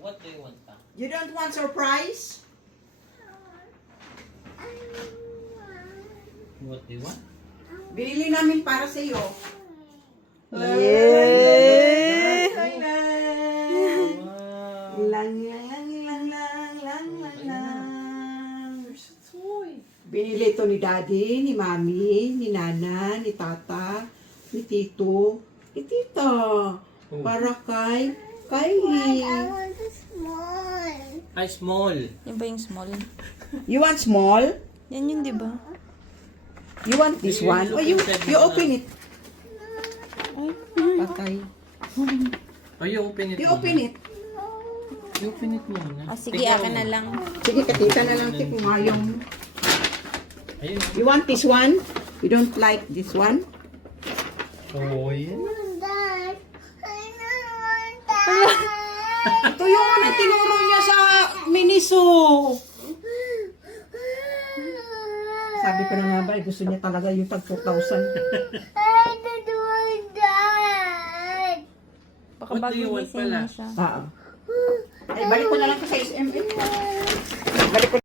What do you want pa? You don't want surprise? What do you want? Binili namin para sa iyo. Yay! Lang Wow. lang lang lang lang lang lang lang. Binili ito ni Daddy, ni Mami, ni Nana, ni Tata, ni Tito, ni Tita. Para kay Kylie. Ay, small. Yan ba yung small? You want small? Yan yun, di ba? You want this one? Oh, you open it. Patay. Oh, you open it. You muna. open it. You open it muna. Ah, sige, Tingnan akin mo. na lang. Sige, katita na lang si Pumayong. Ayun. You want this one? You don't like this one? Oh, yan. Ito yung ano tinuro niya sa Miniso. Sabi ko na nga ba, gusto niya talaga yung tag 4,000. Baka What do bago you want gising pala? na siya. Ay, balik ko na lang ko sa SM. Balik ko